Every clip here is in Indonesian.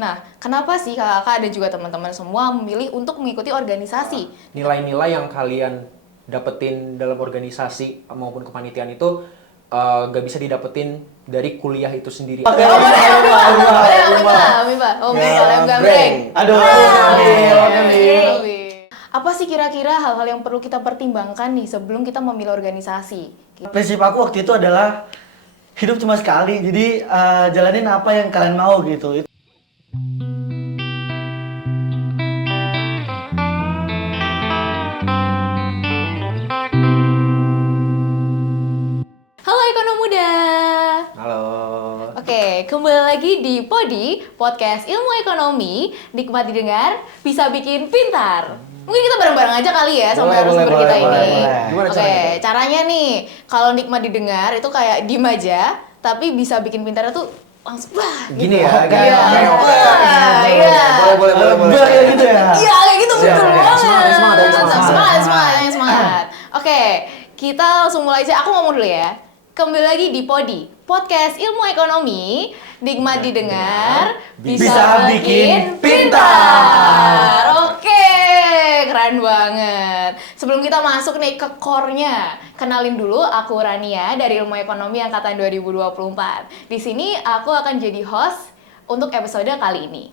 Nah, kenapa sih kakak dan juga teman-teman semua memilih untuk mengikuti organisasi? Nilai-nilai yang kalian dapetin dalam organisasi maupun kepanitiaan itu gak bisa didapetin dari kuliah itu sendiri. Boleh, gambreng. Aduh, Apa sih kira-kira hal-hal yang perlu kita pertimbangkan nih sebelum kita memilih organisasi? prinsip aku waktu itu adalah hidup cuma sekali, jadi jalanin apa yang kalian mau gitu. Halo Ekonom Muda. Halo. Oke, kembali lagi di Podi, podcast ilmu ekonomi, nikmat didengar, bisa bikin pintar. Mungkin kita bareng-bareng aja kali ya sama narasumber kita ini. Gimana Oke, caranya? caranya nih, kalau nikmat didengar itu kayak diem aja, tapi bisa bikin pintar itu langsung wah. Gini gitu. ya, gini. Iya. Wah, Iya. Boleh. Kayak gitu ya. Iya, kayak gitu Siap, betul oke. banget. Semangat. Semangat. Oke, kita langsung mulai aja. Aku ngomong dulu ya. Kembali lagi di Podi, podcast ilmu ekonomi, nikmat didengar, bisa bikin pintar. Oke, keren banget. Sebelum kita masuk nih ke core-nya, kenalin dulu aku Rania dari Ilmu Ekonomi angkatan 2024. Di sini aku akan jadi host untuk episode kali ini.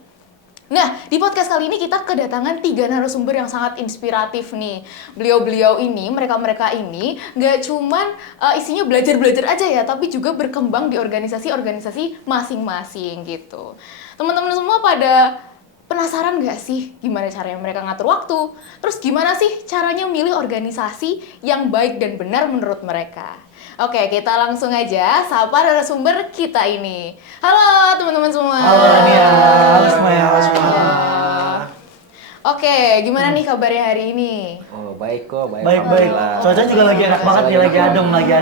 Nah, di podcast kali ini kita kedatangan 3 narasumber yang sangat inspiratif nih. Beliau-beliau ini, mereka-mereka ini nggak cuman isinya belajar-belajar aja ya, tapi juga berkembang di organisasi-organisasi masing-masing gitu. Teman-teman semua pada penasaran nggak sih gimana caranya mereka ngatur waktu? Terus gimana sih caranya milih organisasi yang baik dan benar menurut mereka? Oke, kita langsung aja sapa narasumber kita ini. Halo teman-teman semua. Halo Rania, halo semuanya. Oke, gimana nih kabarnya hari ini? Oh, baik kok, baik. Baik. Alhamdulillah. Cuaca juga lagi enak banget nih, lagi adem. Iya,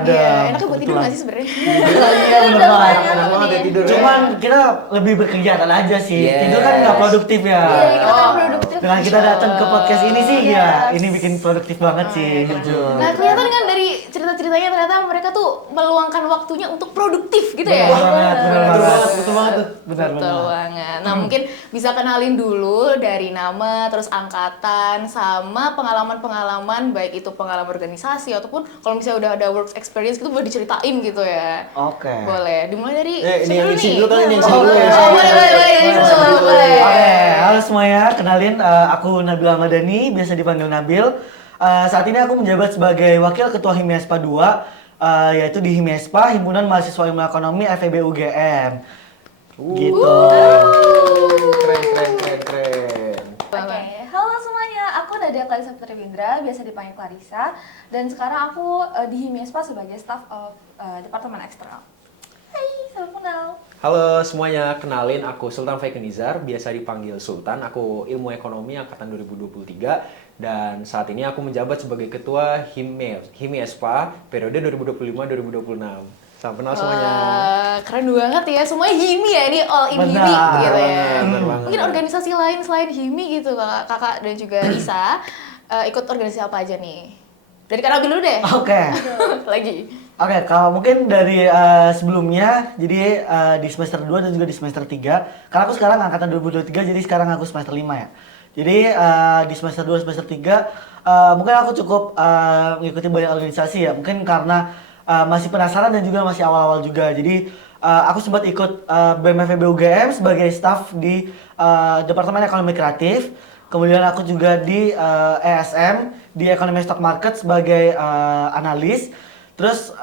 enaknya buat tidur nggak sih sebenarnya? Iya, bener banget. Enak banget ya tidur. Cuman kita lebih berkegiatan aja sih. Yes. Tidur kan nggak produktif ya. Iya, kita kan produktif. Dengan kita datang ke podcast ini sih ya, ini bikin produktif banget sih. Nah, kelihatan kan dari cerita-ceritanya ternyata mereka tuh meluangkan waktunya untuk produktif gitu ya? Betul banget. Benar. Betul banget. Nah, mungkin bisa kenalin dulu dari nama, terus angkatan, sama pengalaman-pengalaman, baik itu pengalaman organisasi ataupun kalau misalnya udah ada work experience gitu boleh diceritain gitu ya. Oke. Boleh. Dimulai dari Ini siapa yang dulu isi nih? dulu kali nih, Oh, boleh. Dari dulu, boleh. Oke, halo semuanya. Kenalin, aku Nabil Ahmadani, biasa dipanggil Nabil. Saat ini aku menjabat sebagai Wakil Ketua Himiespa 2, yaitu di Himiespa, Himpunan Mahasiswa Ilmu Ekonomi FEB UGM. Gitu. Keren. Oke, halo semuanya, aku Nadia Clarissa Putri Windra, biasa dipanggil Clarissa, dan sekarang aku di Himiespa sebagai staff of Departemen Eksternal. Hai, salam kenal. Halo semuanya, kenalin aku Sultan Faikenizar, biasa dipanggil Sultan. Aku Ilmu Ekonomi angkatan 2023 dan saat ini aku menjabat sebagai Ketua Himiespa periode 2025-2026. Salam kenal semuanya. Wah, keren banget ya, semuanya HIMI ya, ini all in HIMI Benar. gitu ya. Benar banget. Mungkin organisasi lain selain HIMI gitu kakak dan juga Risa, ikut organisasi apa aja nih? Dari Kak Nabil dulu deh. Oke. Lagi. Oke, kalau mungkin dari sebelumnya, jadi di semester 2 dan juga di semester 3, karena aku sekarang angkatan 2023, jadi sekarang aku semester 5 ya. Jadi di semester 2, semester 3, mungkin aku cukup mengikuti banyak organisasi ya, mungkin karena masih penasaran dan juga masih awal-awal juga. Jadi aku sempat ikut BMFEB UGM sebagai staff di Departemen Ekonomi Kreatif. Kemudian aku juga di ESM, di Ekonomi Stock Market sebagai analis. Terus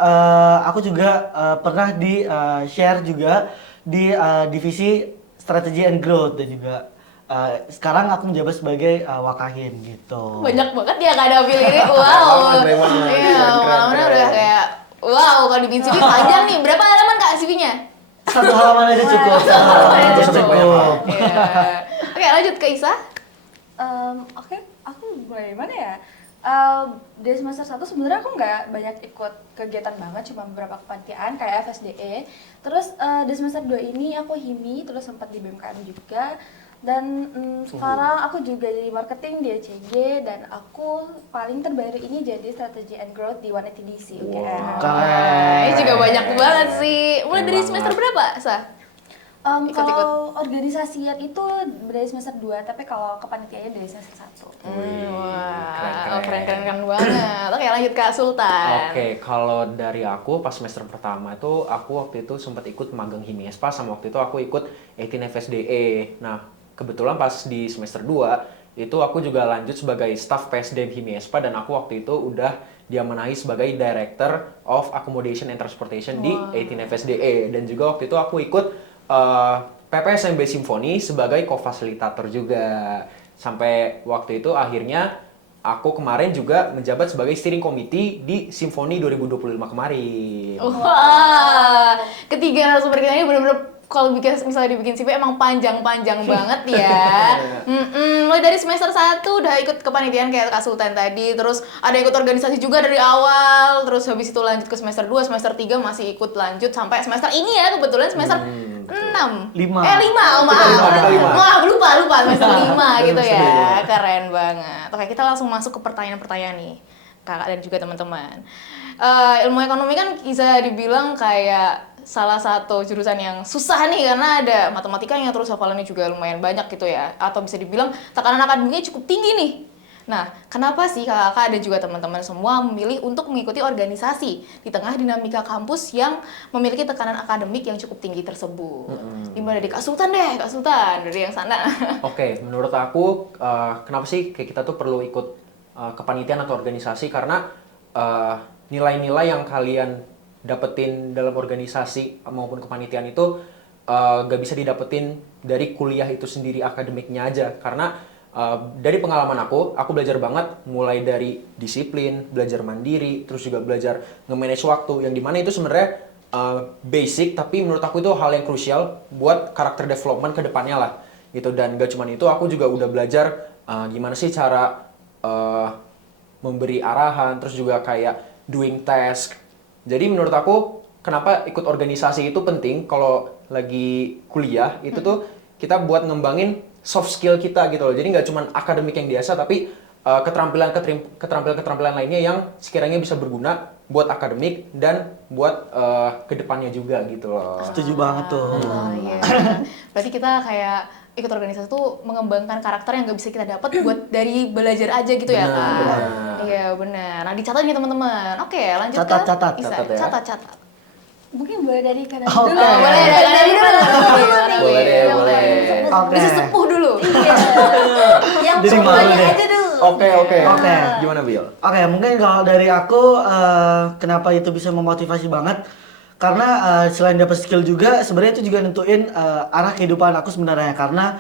aku juga pernah di share juga di divisi Strategy and Growth dan juga sekarang aku menjabat sebagai Wakahim gitu. Banyak banget ya Kak Nabil ini, wow. Banyak banget. Iya, pengalamannya udah kayak, wow, kalau di CV panjang nih. Berapa halaman Kak CV-nya? Satu halaman aja cukup. Iya. Oke, lanjut ke Isa. Oke, aku mulai dari mana ya? Dari semester 1 sebenarnya aku nggak banyak ikut kegiatan banget, cuma beberapa kepanitiaan kayak FSDE. Terus di semester 2 ini aku HIMI, terus sempat di BMKM juga. Dan sekarang aku juga jadi marketing di ECG dan aku paling terbaru ini jadi Strategy and Growth di 180 DC UGM. Ini juga banyak banget sih. Mulai dari semester berapa, Sa? Kalau organisasian itu dari semester 2, tapi kalau kepanitiaannya dari semester 1. Wah, keren banget. Oke, lanjut Kak Sultan. Oke, kalau dari aku pas semester pertama itu aku waktu itu sempat ikut magang Himiespa sama waktu itu aku ikut 18 FSDE. Nah, kebetulan pas di semester 2 itu aku juga lanjut sebagai staff PSDM Himiespa dan aku waktu itu udah diamanahi sebagai Director of Accommodation and Transportation di 18 FSDE dan juga waktu itu aku ikut PPSMB Simfoni sebagai co-fasilitator juga. Sampai waktu itu akhirnya aku kemarin juga menjabat sebagai steering committee di Simfoni 2025 kemarin. Wah, ketiga narasumber kita ini benar-benar kalau misalnya dibikin CV emang panjang-panjang banget ya. Mulai dari semester 1 udah ikut kepanitiaan kayak Kak Sultan tadi, terus ada ikut organisasi juga dari awal, terus habis itu lanjut ke semester 2, semester 3 masih ikut lanjut sampai semester ini ya, kebetulan semester 6. 5. 5, oh maaf. Kita lima. Maaf, lupa semester 5 gitu ya. Keren banget. Oke, kita langsung masuk ke pertanyaan-pertanyaan nih. Kakak dan juga teman-teman. Ilmu ekonomi kan bisa dibilang kayak salah satu jurusan yang susah nih karena ada matematikanya, terus hafalannya juga lumayan banyak gitu ya, atau bisa dibilang tekanan akademiknya cukup tinggi nih. Nah, kenapa sih kakak dan juga teman-teman semua memilih untuk mengikuti organisasi di tengah dinamika kampus yang memiliki tekanan akademik yang cukup tinggi tersebut? Dimulai dari Kak Sultan deh, Kak Sultan dari yang sana. Oke, menurut aku kenapa sih kayak kita tuh perlu ikut kepanitiaan atau organisasi karena nilai-nilai yang kalian dapetin dalam organisasi maupun kepanitiaan itu gak bisa didapetin dari kuliah itu sendiri akademiknya aja karena dari pengalaman aku belajar banget mulai dari disiplin, belajar mandiri, terus juga belajar nge-manage waktu yang dimana itu sebenarnya basic tapi menurut aku itu hal yang krusial buat karakter development ke depannya lah gitu. Dan gak cuman itu, aku juga udah belajar gimana sih cara memberi arahan, terus juga kayak doing task. Jadi menurut aku kenapa ikut organisasi itu penting kalau lagi kuliah itu tuh kita buat ngembangin soft skill kita gitu loh. Jadi nggak cuma akademik yang biasa tapi keterampilan lainnya yang sekiranya bisa berguna buat akademik dan buat kedepannya juga gitu loh. Setuju banget tuh. Iya. Berarti kita kayak ikut organisasi tuh mengembangkan karakter yang nggak bisa kita dapat buat dari belajar aja gitu ya Kak? Benar. Iya benar. Nah dicatat nih teman-teman. Oke lanjut Catat. Isa. Catat ya. Catat. Mungkin boleh dari kanan Oke. dulu. Boleh dari kanan dulu. Boleh deh, boleh. Oke. Bisa sepuh dulu. Iya. Yang Dari mana semuanya deh? aja dulu. Oke. Oke. Gimana Bill? Oke, mungkin kalau dari aku kenapa itu bisa memotivasi banget? Karena selain dapat skill juga, sebenarnya itu juga nentuin arah kehidupan aku sebenarnya. Karena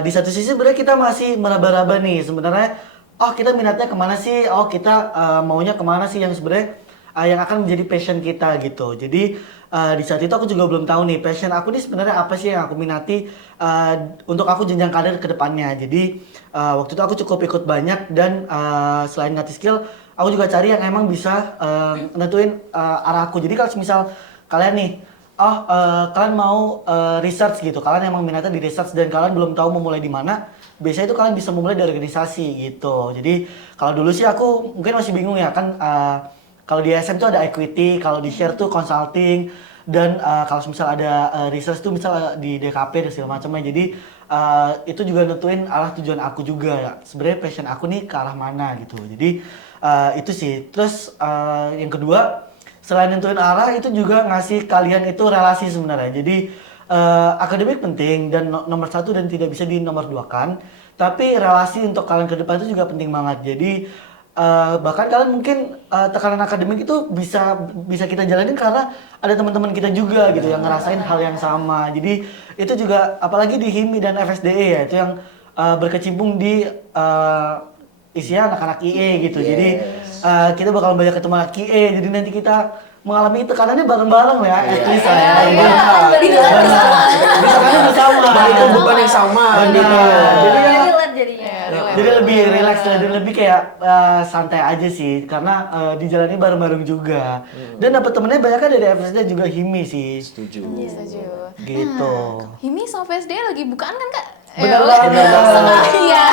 di satu sisi sebenarnya kita masih meraba-raba nih sebenarnya. Oh kita minatnya kemana sih? Oh kita maunya kemana sih yang sebenarnya yang akan menjadi passion kita gitu. Jadi di saat itu aku juga belum tahu nih passion aku nih sebenarnya apa sih yang aku minati untuk aku jenjang karir ke depannya. Jadi waktu itu aku cukup ikut banyak dan selain ngelatih skill, aku juga cari yang emang bisa nentuin arah aku. Jadi kalau misal kalian nih, kalian mau research gitu, kalian emang minatnya di research dan kalian belum tahu mau mulai di mana, biasanya itu kalian bisa memulai dari organisasi gitu. Jadi kalau dulu sih aku mungkin masih bingung ya kan. Kalau di SM tuh ada equity, kalau di share tuh consulting, dan kalau misal ada research tuh misal di DKP dan segala macamnya. Jadi itu juga nentuin arah tujuan aku juga ya. Sebenarnya passion aku nih ke arah mana gitu. Jadi itu sih. Terus yang kedua, selain nentuin arah itu juga ngasih kalian itu relasi sebenarnya. Jadi akademik penting dan nomor satu dan tidak bisa dinomorduakan. Tapi relasi untuk kalian ke depan itu juga penting banget. Jadi bahkan kalian mungkin tekanan akademik itu bisa kita jalanin karena ada teman-teman kita juga gitu yang ngerasain hal yang sama. Jadi itu juga apalagi di HIMI dan FSDE ya, itu yang berkecimpung di isinya anak-anak IE gitu. Jadi kita bakal banyak ketemu anak IE, jadi nanti kita mengalami tekanannya bareng-bareng ya, at least ya. Tekanannya bersama. Itu beban yang sama gitu. Jadi ya, Relate jadinya. jadi lebih relax dan lebih kayak santai aja sih karena dijalani bareng-bareng juga. Dan dapat temennya banyak kan dari FSD juga HIMI sih. Setuju. Setuju. Gitu. Himi sama FSD lagi bukaan kan Kak? Benar Ya, banget. Iya.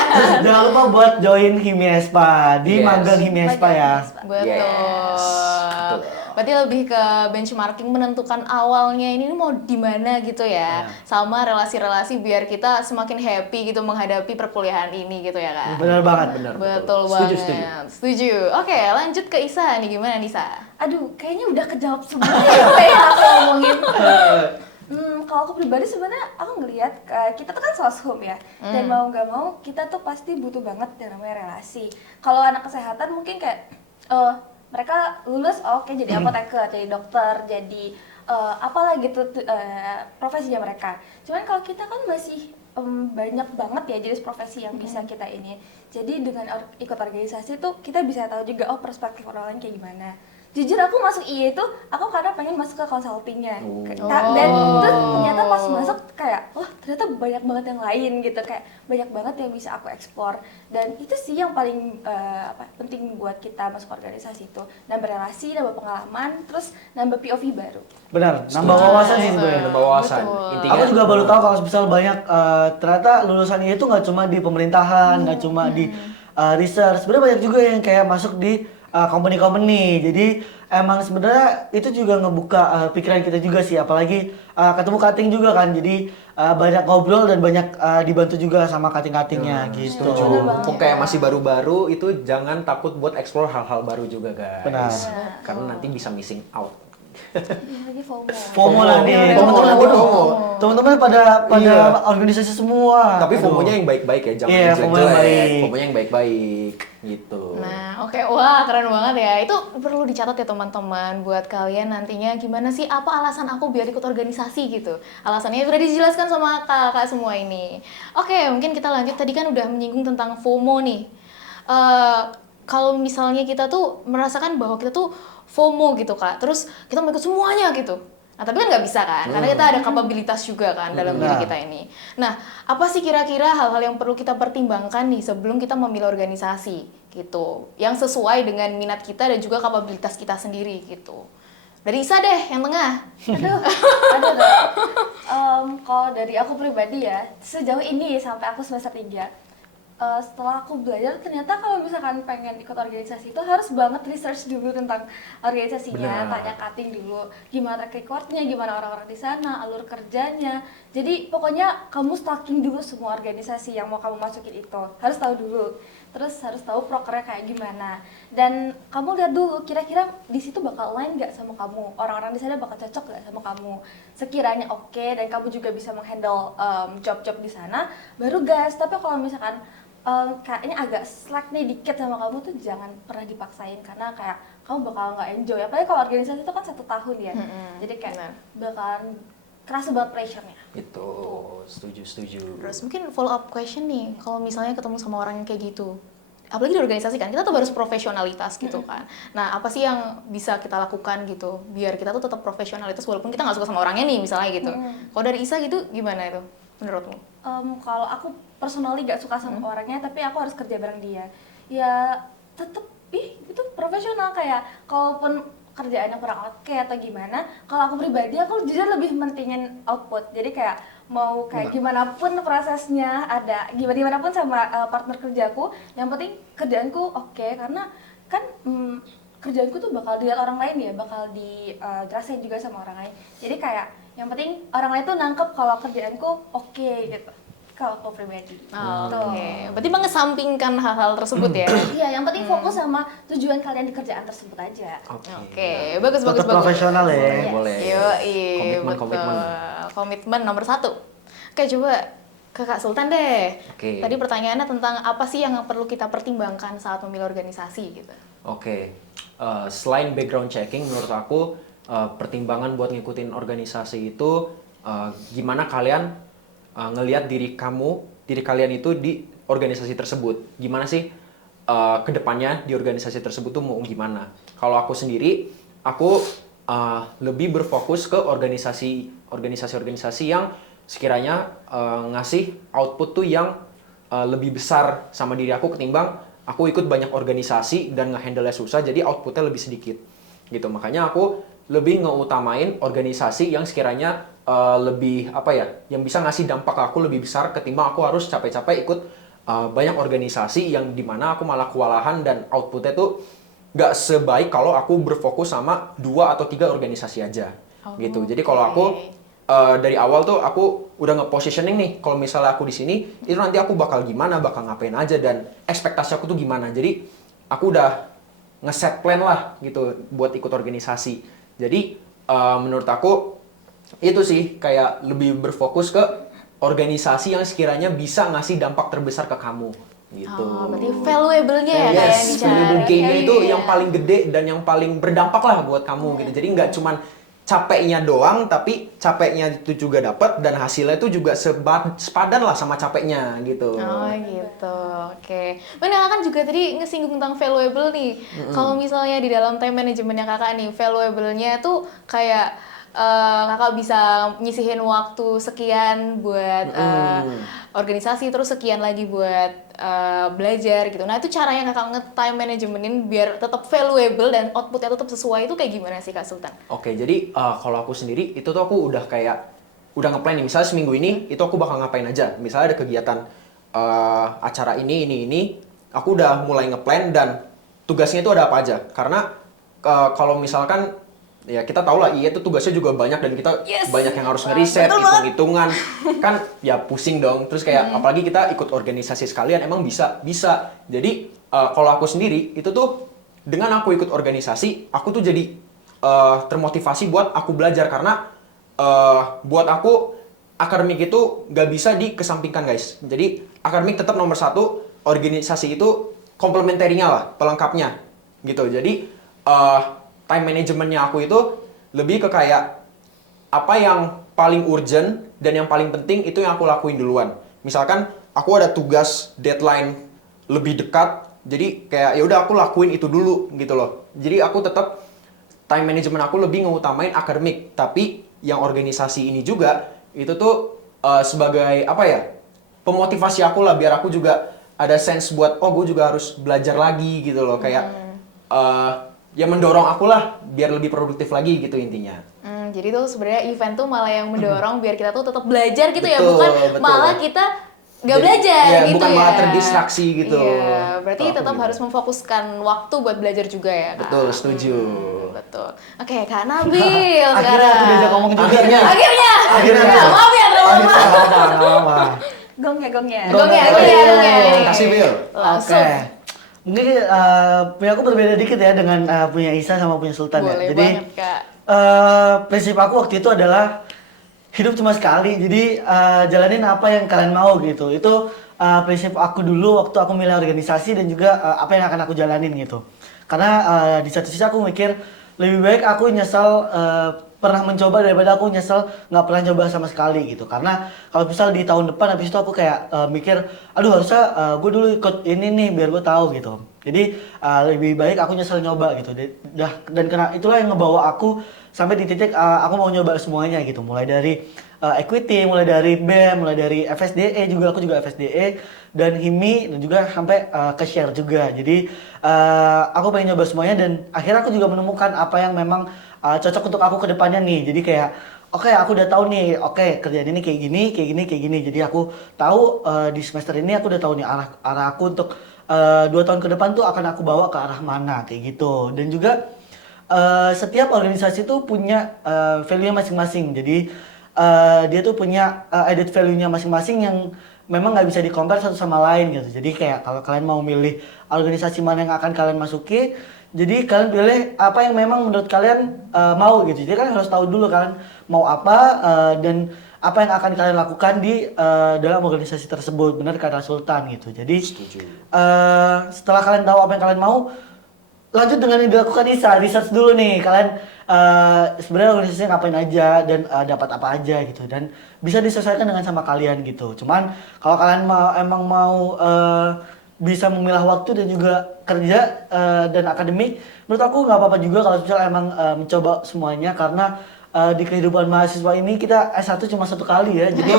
Jangan lupa buat join HIMI Espa di Yes. magang HIMI Espa ya. Betul. Yes. Betul. Berarti lebih ke benchmarking menentukan awalnya ini mau di mana gitu ya. Sama relasi-relasi biar kita semakin happy gitu menghadapi perkuliahan ini gitu ya Kak. Benar banget. Benar, Betul Setuju, banget. Setuju. Oke, lanjut ke Isa nih, gimana Nisa? Aduh, kayaknya udah kejawab semuanya apa yang aku ngomongin. Kalau aku pribadi sebenarnya aku ngelihat kita tuh kan soshum ya, dan mau nggak mau kita tuh pasti butuh banget yang namanya relasi. Kalau anak kesehatan mungkin kayak mereka lulus oke jadi apoteker, jadi dokter, jadi apalah gitu profesinya mereka. Cuman kalau kita kan masih banyak banget ya jenis profesi yang bisa kita ini. Jadi dengan ikut organisasi tuh kita bisa tahu juga perspektif orang lain kayak gimana. Jujur aku masuk IE itu aku karena pengen masuk ke consultingnya. Dan terus ternyata pas masuk kayak wah ternyata banyak banget yang lain gitu, kayak banyak banget yang bisa aku eksplor. Dan itu sih yang paling penting buat kita masuk organisasi itu, nambah relasi, nambah pengalaman, terus nambah POV baru. Benar, nambah wawasan sih sebenarnya. Nambah wawasan. Betul. Intinya Aku juga baru tahu kalau misal banyak ternyata lulusan itu nggak cuma di pemerintahan, nggak cuma di research. Sebenarnya banyak juga yang kayak masuk di company-company. Jadi emang sebenarnya itu juga ngebuka pikiran kita juga sih. Apalagi ketemu cutting juga kan. Jadi banyak ngobrol dan banyak dibantu juga sama cutting-cuttingnya gitu. setuju. Bener banget. Mumpung kayak masih baru-baru itu jangan takut buat explore hal-hal baru juga guys. Benar. Karena nanti bisa missing out. Lagi FOMO. FOMO lagi. FOMO lagi, FOMO. Teman-teman pada Iya. organisasi semua. Tapi Aduh. FOMO-nya yang baik-baik ya, jangan Iya, yang FOMO yang jelek-jelek. baik. FOMO-nya yang baik-baik gitu. Nah, oke. Wah, keren banget ya. Itu perlu dicatat ya teman-teman buat kalian nantinya gimana sih apa alasan aku biar ikut organisasi gitu. Alasannya sudah dijelaskan sama kakak semua ini. Oke, mungkin kita lanjut. Tadi kan udah menyinggung tentang FOMO nih. Kalau misalnya kita tuh merasakan bahwa kita tuh FOMO gitu Kak, terus kita mau ikut semuanya gitu. Nah, tapi kan nggak bisa kan, karena kita ada kapabilitas juga kan dalam diri kita ini. Nah, apa sih kira-kira hal-hal yang perlu kita pertimbangkan nih sebelum kita memilih organisasi gitu, yang sesuai dengan minat kita dan juga kapabilitas kita sendiri gitu. Dari Isa deh, yang tengah. Aduh. Kalau dari aku pribadi ya, sejauh ini sampai aku semester 3, setelah aku belajar ternyata kalau misalkan pengen ikut organisasi itu harus banget research dulu tentang organisasinya, Benar. tanya cutting dulu, gimana track recordnya, gimana orang-orang di sana, alur kerjanya. Jadi pokoknya kamu stalking dulu semua organisasi yang mau kamu masukin itu, harus tahu dulu. Terus harus tahu prokernya kayak gimana. Dan kamu lihat dulu kira-kira di situ bakal align nggak sama kamu, orang-orang di sana bakal cocok nggak sama kamu. Sekiranya oke dan kamu juga bisa menghandle job-job di sana, baru gas. Tapi kalau misalkan kayaknya agak slack nih dikit sama kamu tuh jangan pernah dipaksain, karena kayak kamu bakal nggak enjoy. Apalagi kalau organisasi itu kan 1 tahun ya, jadi kayak benar. bakalan kerasa banget pressure-nya. Itu setuju. Terus mungkin follow up question nih, kalau misalnya ketemu sama orang yang kayak gitu, apalagi di organisasi kan, kita tuh harus profesionalitas gitu kan. Nah, apa sih yang bisa kita lakukan gitu, biar kita tuh tetap profesionalitas walaupun kita nggak suka sama orangnya nih misalnya gitu. Kalau dari Isa gitu gimana itu menurutmu? Kalau aku personally gak suka sama orangnya, tapi aku harus kerja bareng dia, ya tetep itu profesional. Kayak kalaupun kerjaannya kurang oke atau gimana, kalau aku pribadi aku jujur lebih mentingin output. Jadi kayak mau kayak gimana pun prosesnya ada, gimana pun sama partner kerjaku, yang penting kerjaanku oke, karena kan kerjaanku tuh bakal dilihat orang lain ya, bakal dijelasin juga sama orang lain. Jadi kayak yang penting orang lain tuh nangkep kalau kerjaanku oke gitu. Kalau aku pribadi. Oke, berarti mengesampingkan hal-hal tersebut ya. Iya, yang penting fokus sama tujuan kalian di kerjaan tersebut aja. Oke, bagus. Tetap profesional ya. Boleh. Yoi, Komitmen. Komitmen nomor 1. Oke, coba ke Kak Sultan deh. Oke. Tadi pertanyaannya tentang apa sih yang perlu kita pertimbangkan saat memilih organisasi gitu. Oke. Selain background checking, menurut aku pertimbangan buat ngikutin organisasi itu gimana kalian ngelihat diri kalian itu di organisasi tersebut. Gimana sih kedepannya di organisasi tersebut tuh mau gimana? Kalau aku sendiri, aku lebih berfokus ke organisasi yang sekiranya ngasih output tuh yang lebih besar sama diri aku ketimbang aku ikut banyak organisasi dan ngehandle-nya susah, jadi outputnya lebih sedikit gitu. Makanya aku lebih ngeutamain organisasi yang sekiranya lebih yang bisa ngasih dampak ke aku lebih besar ketimbang aku harus capek-capek ikut banyak organisasi yang dimana aku malah kewalahan dan outputnya tuh nggak sebaik kalau aku berfokus sama 2 atau 3 organisasi aja gitu. Jadi kalau aku dari awal tuh aku udah nge-positioning nih, kalau misalnya aku di sini itu nanti aku bakal gimana, bakal ngapain aja, dan ekspektasi aku tuh gimana. Jadi aku udah nge-set plan lah gitu buat ikut organisasi. Jadi menurut aku itu sih kayak lebih berfokus ke organisasi yang sekiranya bisa ngasih dampak terbesar ke kamu gitu. Oh, berarti valuable-nya ya kayak yang Yes, dicari. valuable gain-nya itu Iya. yang paling gede dan yang paling berdampak lah buat kamu gitu. Jadi nggak cuman capeknya doang, tapi capeknya itu juga dapat dan hasilnya itu juga sepadan lah sama capeknya gitu. Oh gitu, oke. Benar, kakak juga tadi ngesinggung tentang valuable nih. Kalau misalnya di dalam time manajemennya kakak nih, valuable-nya tuh kayak kakak bisa nyisihin waktu sekian buat organisasi, terus sekian lagi buat belajar gitu. Nah itu caranya kakak nge-time manajemenin biar tetap valuable dan outputnya tetap sesuai itu kayak gimana sih Kak Sultan? Oke, jadi kalau aku sendiri itu tuh aku udah kayak udah nge-plan nih. Misalnya seminggu ini itu aku bakal ngapain aja. Misalnya ada kegiatan acara ini, aku udah mulai nge-plan dan tugasnya itu ada apa aja. Karena kalau misalkan ya kita tahu lah itu tugasnya juga banyak dan kita banyak yang harus ngeriset, hitung-hitungan kan ya pusing dong. Terus kayak apalagi kita ikut organisasi sekalian emang bisa. Jadi kalau aku sendiri itu tuh dengan aku ikut organisasi, aku tuh jadi termotivasi buat aku belajar karena buat aku akademik itu nggak bisa dikesampingkan guys. Jadi akademik tetap nomor 1, organisasi itu komplementerinya lah, pelengkapnya gitu. Jadi time managementnya aku itu lebih ke kayak apa yang paling urgent dan yang paling penting itu yang aku lakuin duluan. Misalkan aku ada tugas deadline lebih dekat, jadi kayak ya udah aku lakuin itu dulu gitu loh. Jadi aku tetap time management aku lebih ngutamain akademik, tapi yang organisasi ini juga itu tuh sebagai apa ya, pemotivasi aku lah biar aku juga ada sense buat oh gue juga harus belajar lagi gitu loh, kayak ya mendorong aku lah biar lebih produktif lagi gitu intinya. Jadi tuh sebenarnya event tuh malah yang mendorong biar kita tuh tetap belajar gitu ya, Betul, bukan betul. malah kita nggak belajar Iya, gitu bukan ya. malah terdistraksi gitu. Iya, berarti Kalau aku tetap gitu. harus memfokuskan waktu buat belajar juga ya Kak? Betul, setuju. Betul. Oke, Kak Nabil Akhirnya sekarang. aku diajak ngomong juga. Akhirnya. Akhirnya. Akhirnya. Ya, maaf ya terlalu lama. Nggak apa-apa. Gongnya. Gongnya. Kasih Bill. Langsung. Oke. Mungkin punya aku berbeda dikit ya dengan punya Isa sama punya Sultan Boleh ya. Jadi banget Kak. prinsip aku waktu itu adalah hidup cuma sekali. Jadi jalanin apa yang kalian mau gitu. Itu prinsip aku dulu waktu aku milih organisasi dan juga apa yang akan aku jalanin gitu. Karena di satu sisi aku mikir lebih baik aku nyesal pernah mencoba daripada aku nyesel nggak pernah coba sama sekali gitu. Karena kalau misal di tahun depan habis itu aku kayak mikir aduh harusnya gue dulu ikut ini nih biar gue tahu gitu. Jadi lebih baik aku nyesel nyoba gitu. Dan karena itulah yang ngebawa aku sampai di titik aku mau nyoba semuanya gitu. Mulai dari equity, mulai dari BEM, mulai dari FSDE juga, aku juga FSDE dan HIMI dan juga sampai ke share juga. Jadi aku pengen nyoba semuanya dan akhirnya aku juga menemukan apa yang memang cocok untuk aku ke depannya nih. Jadi kayak oke, aku udah tahu nih, oke kerjaan ini kayak gini. Jadi aku tahu di semester ini aku udah tahu nih arah aku untuk 2 tahun ke depan tuh akan aku bawa ke arah mana kayak gitu. Dan juga setiap organisasi tuh punya value-nya masing-masing. Jadi dia tuh punya added value-nya masing-masing yang memang nggak bisa di-compare satu sama lain gitu. Jadi kayak kalau kalian mau milih organisasi mana yang akan kalian masuki, jadi kalian pilih apa yang memang menurut kalian mau gitu. Jadi kalian harus tahu dulu kalian mau apa dan apa yang akan kalian lakukan di dalam organisasi tersebut. Benar kata Sultan gitu. Jadi setelah kalian tahu apa yang kalian mau, lanjut dengan yang dilakukan Isa, research dulu nih kalian sebenarnya organisasinya ngapain aja dan dapat apa aja gitu, dan bisa disesuaikan dengan sama kalian gitu. Cuman kalau kalian emang mau bisa memilah waktu dan juga kerja dan akademik, menurut aku nggak apa-apa juga kalau misalnya emang mencoba semuanya, karena di kehidupan mahasiswa ini kita S1 cuma 1 kali ya, jadi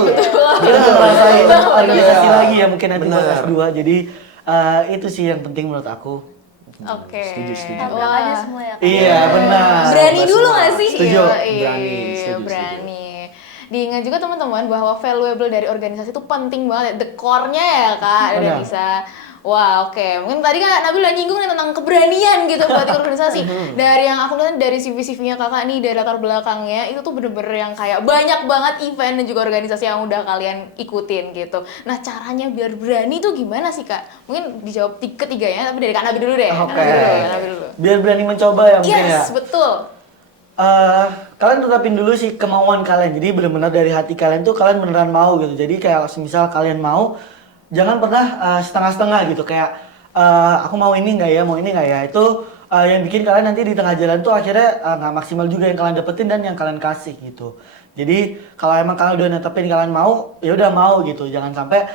kita nggak ngerasain organisasi lagi ya mungkin nanti buat S2. Jadi itu sih yang penting menurut aku. Oke. Setuju. Tabrak aja semua ya kan? Iya benar. Berani dulu nggak sih? Setuju. Berani, setuju. Berani. Diingat juga teman-teman bahwa valuable dari organisasi itu penting banget. The core-nya ya Kak, Benar. udah bisa. Wah, oke. Mungkin tadi kan Nabil udah nyinggung nih tentang keberanian gitu buat ikut organisasi. Dari yang aku lihat dari CV-CV-nya kakak nih, dari latar belakangnya, itu tuh bener-bener yang kayak banyak banget event dan juga organisasi yang udah kalian ikutin gitu. Nah, caranya biar berani tuh gimana sih, Kak? Mungkin dijawab ketiganya, tapi dari Kak Nabil dulu deh. Oke. Kak Nabil dulu. Biar berani mencoba ya mungkin ya. Yes, betul. Kalian tetapin dulu sih kemauan kalian. Jadi benar-benar dari hati kalian tuh kalian beneran mau gitu. Jadi kayak misal kalian mau, jangan pernah setengah-setengah gitu. Kayak aku mau ini nggak ya, mau ini nggak ya. Itu yang bikin kalian nanti di tengah jalan tuh akhirnya nggak maksimal juga yang kalian dapetin dan yang kalian kasih gitu. Jadi kalau emang kalian udah netepin kalian mau, ya udah mau gitu. Jangan sampai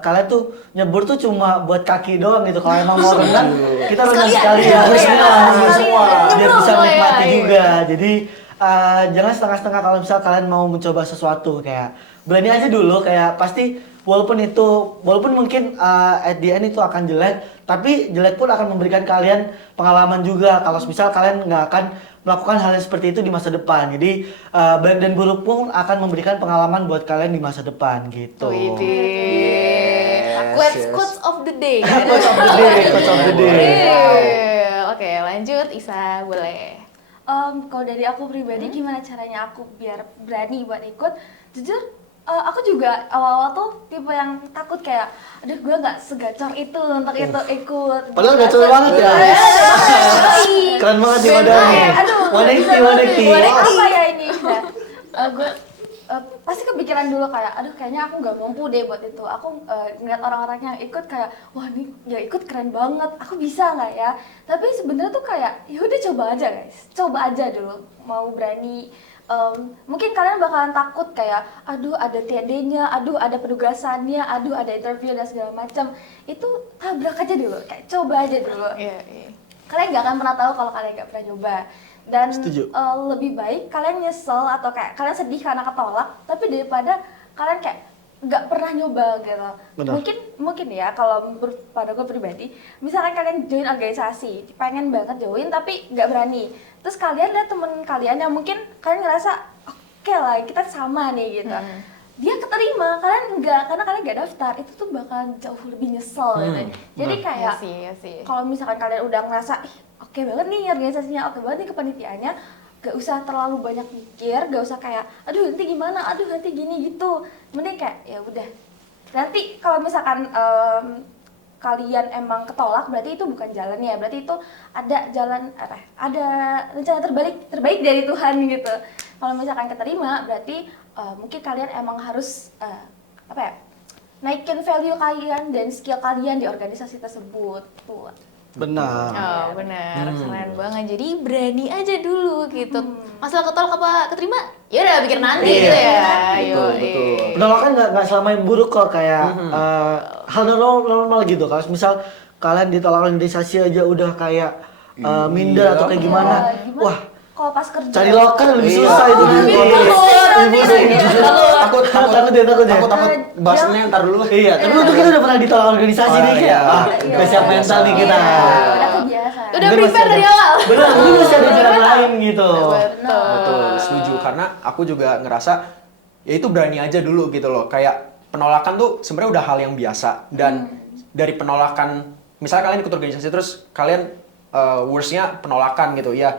kalian tuh nyebur tuh cuma buat kaki doang gitu. Kalau emang mau renang, kita renang sekalian. Harus semua. Biar bisa menikmati juga. Jadi jangan setengah-setengah kalau misal kalian mau mencoba sesuatu. Kayak berani aja dulu. Kayak pasti walaupun mungkin at the end itu akan jelek, tapi jelek pun akan memberikan kalian pengalaman juga. Kalau misal kalian nggak akan melakukan hal yang seperti itu di masa depan. Jadi baik dan buruk pun akan memberikan pengalaman buat kalian di masa depan gitu. Quotes of the day. Quotes of the day, quotes of the day. Oke, lanjut Isa, boleh. Kalau dari aku pribadi gimana caranya aku biar berani buat ikut? Jujur, aku juga awal-awal tuh tipe yang takut kayak, aduh gue nggak segacor itu untuk itu ikut. Padahal gacor banget ya. Keren banget di wadahnya. Aduh, Wanekti. apa ya ini? Nah, gue pasti kepikiran dulu kayak, aduh kayaknya aku nggak mampu deh buat itu. Aku ngeliat orang-orang yang ikut kayak, wah ini ya ikut keren banget. Aku bisa nggak ya? Tapi sebenarnya tuh kayak, ya udah coba aja guys, coba aja dulu. Mau berani. Mungkin kalian bakalan takut kayak, aduh ada TD-nya, aduh ada penugasannya, aduh ada interview dan segala macam. Itu tabrak aja dulu, kayak coba aja dulu. Iya. Kalian nggak akan pernah tahu kalau kalian nggak pernah nyoba. Dan Setuju. lebih baik kalian nyesel atau kayak kalian sedih karena ketolak, tapi daripada kalian kayak nggak pernah nyoba gitu. Benar. Mungkin ya kalau menurut pada gue pribadi, misalkan kalian join organisasi, pengen banget join tapi nggak berani. Terus kalian lihat temen kalian yang mungkin kalian ngerasa oke lah kita sama nih gitu. Dia keterima, kalian enggak, karena kalian nggak daftar, itu tuh bakalan jauh lebih nyesel gitu. Jadi kayak Iya sih. kalau misalkan kalian udah ngerasa, ih oke banget nih organisasinya, oke banget nih kepanitiaannya, gak usah terlalu banyak mikir, gak usah kayak, aduh nanti gimana, aduh nanti gini gitu. Mending kayak, ya udah. Nanti kalau misalkan kalian emang ketolak, berarti itu bukan jalannya, berarti itu ada jalan, ada rencana terbaik dari Tuhan gitu. Kalau misalkan keterima, berarti mungkin kalian emang harus naikin value kalian dan skill kalian di organisasi tersebut tuh. Benar. Oh benar, keren banget. Jadi berani aja dulu gitu. Masalah ketolak apa keterima? Ya udah pikir nanti gitu ya. Betul. Penolakan nggak selama yang buruk kok, kayak hal normal gitu. Kalau misal kalian ditolak organisasi aja udah kayak minder atau kayak gimana, wah Kalau pas kerja cari lokal lebih susah itu. Takut bahasanya ntar dulu. Iya, tapi untuk kita udah pernah ditolak organisasi nih kayak, udah siap mental nih kita. udah kebiasaan. Udah prepare dari awal. Bener, ini masih ada jalan lain gitu. Betul, setuju. Karena aku juga ngerasa ya itu berani aja dulu gitu loh. Kayak penolakan tuh sebenarnya udah hal yang biasa. Dan dari penolakan, misalnya kalian ikut organisasi terus kalian worst-nya penolakan gitu ya.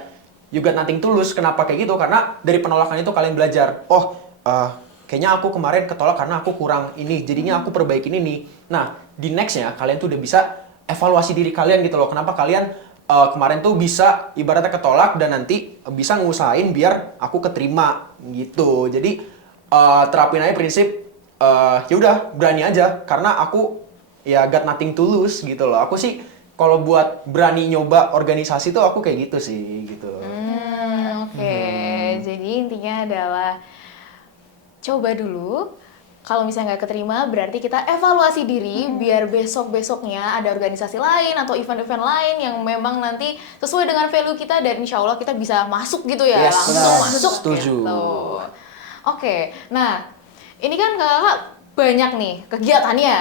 You got nothing to lose. Kenapa kayak gitu? Karena dari penolakan itu kalian belajar. Oh, kayaknya aku kemarin ketolak karena aku kurang ini. Jadinya aku perbaikin ini. Nah, di next-nya kalian tuh udah bisa evaluasi diri kalian gitu loh. Kenapa kalian kemarin tuh bisa ibaratnya ketolak dan nanti bisa ngusahain biar aku keterima gitu. Jadi terapin aja prinsip ya udah berani aja karena aku ya got nothing to lose gitu loh. Aku sih kalau buat berani nyoba organisasi tuh aku kayak gitu sih gitu. Oke. Jadi intinya adalah coba dulu. Kalau misalnya nggak keterima, berarti kita evaluasi diri biar besok-besoknya ada organisasi lain atau event-event lain yang memang nanti sesuai dengan value kita dan insya Allah kita bisa masuk gitu ya, Yes, langsung benar. masuk Setuju. gitu. Oke, nah ini kan kakak banyak nih kegiatannya.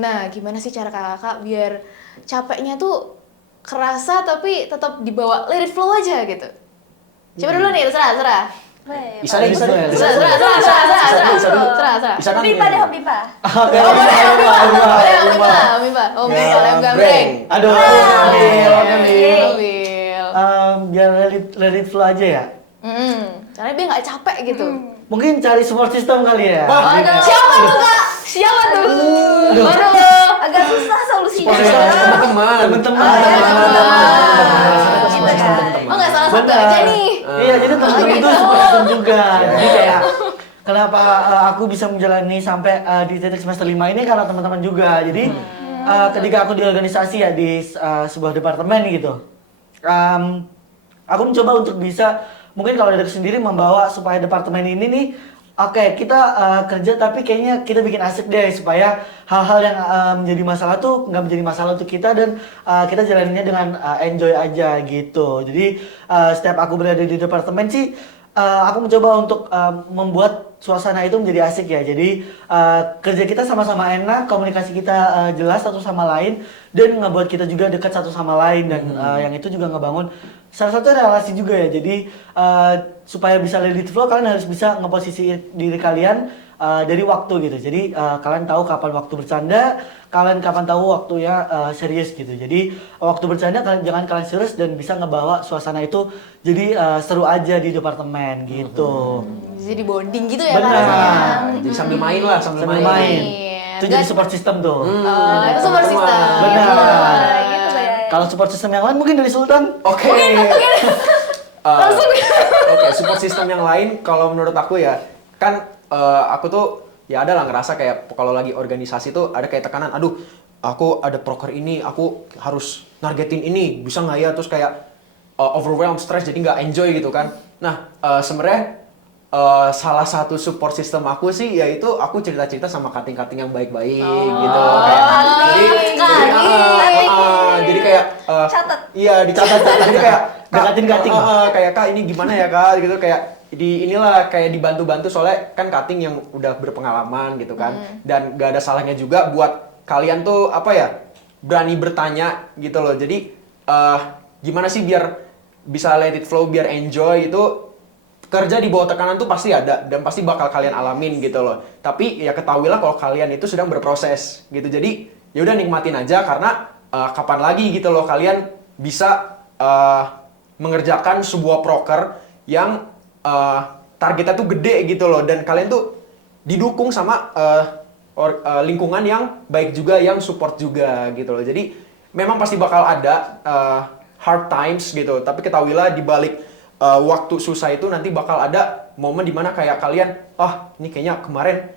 Nah, gimana sih cara kakak biar capeknya tuh kerasa tapi tetap dibawa let it flow aja gitu? Coba dulu nih, terserah. Weh, Isa deh, Isa deh. Serah. Isa dulu. Isa kan Pipa deh, Pipa. Oke. Oh, boleh, Mipa. Oh, boleh, gambreng. Aduh, Ambil. biar let it flow aja ya. Caranya biar nggak capek gitu. Mungkin cari support system kali ya. Wah, Siapa tuh, Kak? Siapa tuh? Aduh. Agak susah solusinya. teman-teman. Teman-teman. Oh, nggak salah satu Benar. aja nih. Iya, jadi teman-teman itu gitu. support system juga. Jadi kayak kenapa aku bisa menjalani sampai di titik semester 5 ini karena teman-teman juga. Jadi ketika aku di organisasi ya di sebuah departemen gitu. Aku mencoba untuk bisa mungkin kalau dari aku sendiri membawa supaya departemen ini nih oke, kita kerja tapi kayaknya kita bikin asik deh supaya hal-hal yang menjadi masalah tuh nggak menjadi masalah untuk kita dan kita jalaninnya dengan enjoy aja gitu. Jadi setiap aku berada di departemen sih aku mencoba untuk membuat suasana itu menjadi asik ya. Jadi kerja kita sama-sama enak, komunikasi kita jelas satu sama lain dan ngebuat kita juga dekat satu sama lain dan yang itu juga ngebangun salah satu relasi juga ya. Jadi supaya bisa let it flow kalian harus bisa ngeposisi diri kalian dari waktu gitu. Jadi kalian tahu kapan waktu bercanda, kalian kapan tahu waktunya serius gitu. Jadi waktu bercanda jangan kalian serius dan bisa ngebawa suasana itu jadi seru aja di departemen gitu. Jadi bonding gitu ya Benar. rasanya. Jadi sambil main lah, sambil Sambil main. main. Iya. Itu jadi support system tuh. Itu support system. Benar. Gitu ya. Kalau support system yang lain mungkin dari Sultan. Oke. Oke, support system yang lain kalau menurut aku ya, kan aku tuh ya ada lah ngerasa kayak kalau lagi organisasi tuh ada kayak tekanan, aduh aku ada proker ini, aku harus nargetin ini, bisa nggak ya, terus kayak overwhelmed, stress, jadi nggak enjoy gitu kan. Nah, sebenarnya salah satu support system aku sih yaitu aku cerita-cerita sama kating-kating yang baik-baik gitu. Jadi kayak Catat. Iya, dicatat. Jadi kayak Dekatin-kating. kayak Kak ini gimana ya Kak gitu, kayak inilah kayak dibantu-bantu soalnya kan kating yang udah berpengalaman gitu kan. Dan gak ada salahnya juga buat kalian tuh apa ya, berani bertanya gitu loh. Jadi gimana sih biar bisa let it flow, biar enjoy itu. Kerja di bawah tekanan tuh pasti ada dan pasti bakal kalian alamin gitu loh. Tapi ya ketahuilah kalau kalian itu sedang berproses gitu. Jadi ya udah nikmatin aja karena kapan lagi gitu loh kalian bisa mengerjakan sebuah proker yang targetnya tuh gede gitu loh, dan kalian tuh didukung sama lingkungan yang baik juga, yang support juga gitu loh. Jadi memang pasti bakal ada hard times gitu, tapi ketahuilah di balik waktu susah itu nanti bakal ada momen dimana kayak kalian, ini kayaknya kemarin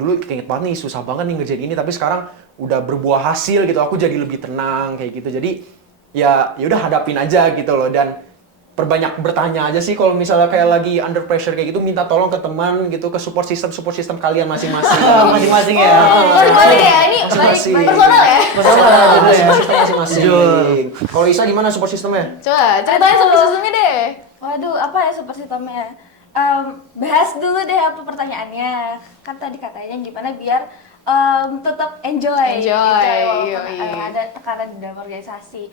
dulu keinget banget nih, susah banget nih ngerjain ini, tapi sekarang udah berbuah hasil gitu, aku jadi lebih tenang kayak gitu. Jadi ya udah hadapin aja gitu loh, dan perbanyak bertanya aja sih kalau misalnya kayak lagi under pressure kayak gitu, minta tolong ke teman gitu, ke support system kalian masing-masing. Masing-masing ya. Masing-masing ya, ini Masing-masing. personal ya. Masing-masing. Kalau Isa gimana support systemnya? Coba ceritain support systemnya deh. Waduh, apa ya support systemnya? Bahas dulu deh apa pertanyaannya. Kan tadi katanya gimana biar tetap enjoy walaupun ada tekanan di dalam organisasi.